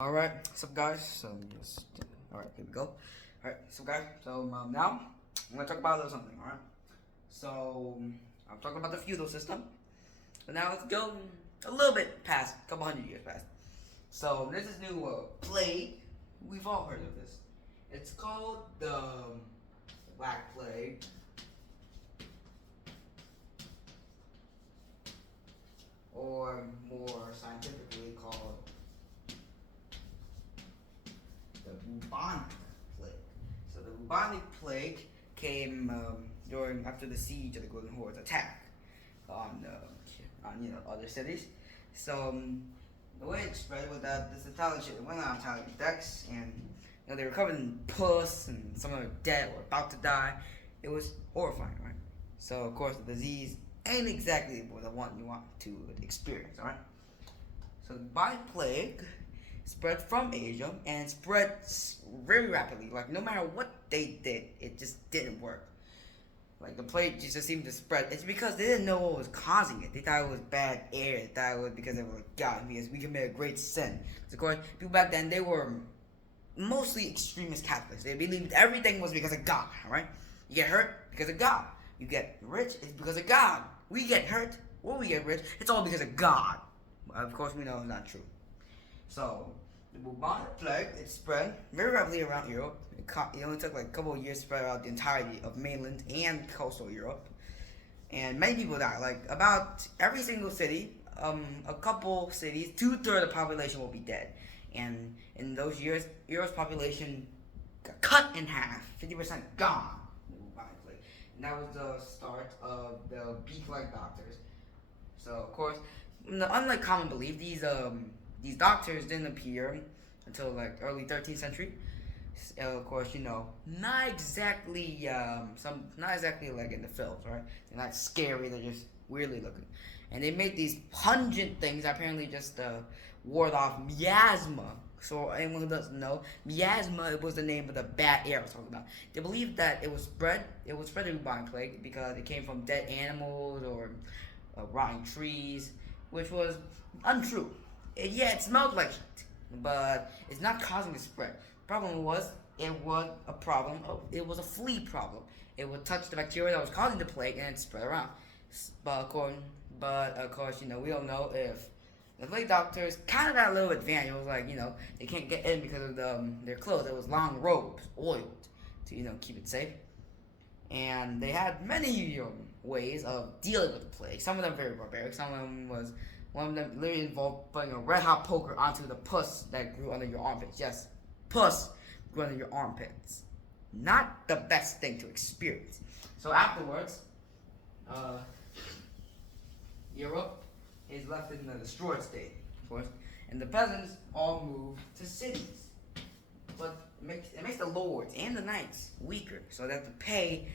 Alright, what's up guys? Alright, here we go. Alright, so guys, now I'm gonna talk about a little something, alright? So, I'm talking about the feudal system. But now let's go a little bit past, a couple hundred years past. So, there's this new plague. We've all heard of this. It's called the Black Plague. Or more scientifically called the Bubonic Plague. So the Bubonic Plague came after the siege of the Golden Horde's attack on other cities. So the way it spread was that this Italian shit went on Italian decks, and they were covered in pus, and some of them were dead or about to die. It was horrifying, right? So of course the disease ain't exactly the one you want to experience, alright? So the Bubonic Plague spread from Asia and spread very rapidly. Like, no matter what they did, it just didn't work. Like, the plague just seemed to spread. It's because they didn't know what was causing it. They thought it was bad air. They thought it was because they were like, God, because we committed a great sin. Because, of course, people back then, they were mostly extremist Catholics. They believed everything was because of God, alright? You get hurt because of God. You get rich, it's because of God. We get hurt, or we get rich, it's all because of God. Of course, we know it's not true. So, the bubonic plague, it spread very rapidly around Europe. It only took like a couple of years to spread out the entirety of mainland and coastal Europe. And many people died. Like, about every single city, a couple cities, 2/3 of the population will be dead. And in those years, Europe's population got cut in half, 50% gone. And that was the start of the beak-like doctors. So, of course, unlike common belief, these doctors didn't appear until like early 13th century. Of course, not exactly like in the films, right? They're not scary. They're just weirdly looking. And they made these pungent things that apparently just ward off miasma. So anyone who doesn't know, miasma, it was the name of the bad air I was talking about. They believed that it was spread the bubonic plague because it came from dead animals or rotting trees, which was untrue. It smelled like shit, but it's not causing the spread. Problem was, it was a flea problem. It would touch the bacteria that was causing the plague and it spread around. But of course, we don't know if the plague doctors kind of got a little advantage. It was like, they can't get in because of their clothes. It was long robes, oiled, to, keep it safe. And they had many ways of dealing with the plague. Some of them very barbaric. One of them literally involved putting a red hot poker onto the pus that grew under your armpits. Yes, pus grew under your armpits. Not the best thing to experience. So afterwards, Europe is left in the destroyed state, of course, and the peasants all move to cities. But it makes the lords and the knights weaker, so they have to pay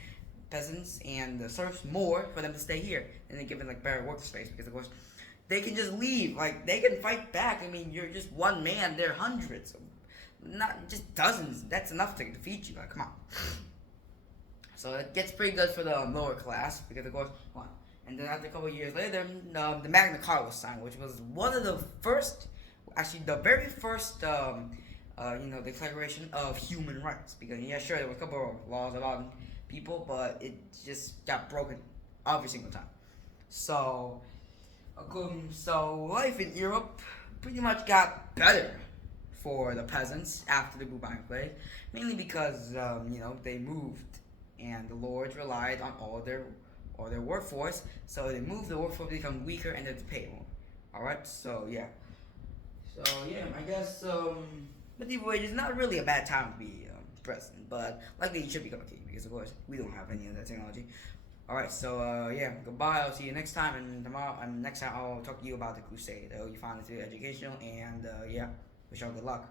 peasants and the serfs more for them to stay here, and they give them like better workspace because, of course, they can just leave. Like, they can fight back. I mean, you're just one man; they're hundreds, not just dozens. That's enough to defeat you. Like, come on. So it gets pretty good for the lower class because, of course, come on. And then after a couple of years later, the Magna Carta was signed, which was one of the first, actually the very first, declaration of human rights. Because, yeah, sure, there were a couple of laws about people, but it just got broken every single time. So life in Europe pretty much got better for the peasants after the bubonic plague, mainly because, they moved, and the lords relied on all their workforce, so they moved the workforce to become weaker and then to pay more. Alright, I guess medieval age is not really a bad time to be president, but likely you should become a king because, of course, we don't have any of that technology. Alright, goodbye. I'll see you next time, and next time I'll talk to you about the crusade. You find it to be educational, and wish y'all good luck.